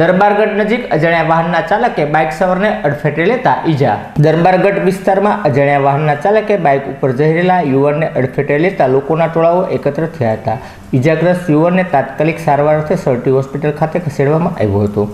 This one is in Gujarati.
દરબારગઢ નજીક અજાણ્યા વાહનના ચાલકે બાઇક સવારને અડફેટે લેતા ઈજા। દરબારગઢ વિસ્તારમાં અજાણ્યા વાહનના ચાલકે બાઇક ઉપર જઈ રહેલા યુવાનને અડફેટે લેતા લોકોના ટોળાઓ એકત્ર થયા હતા। ઈજાગ્રસ્ત યુવાનને તાત્કાલિક સારવાર અર્થે સરટી હોસ્પિટલ ખાતે ખસેડવામાં આવ્યો હતો।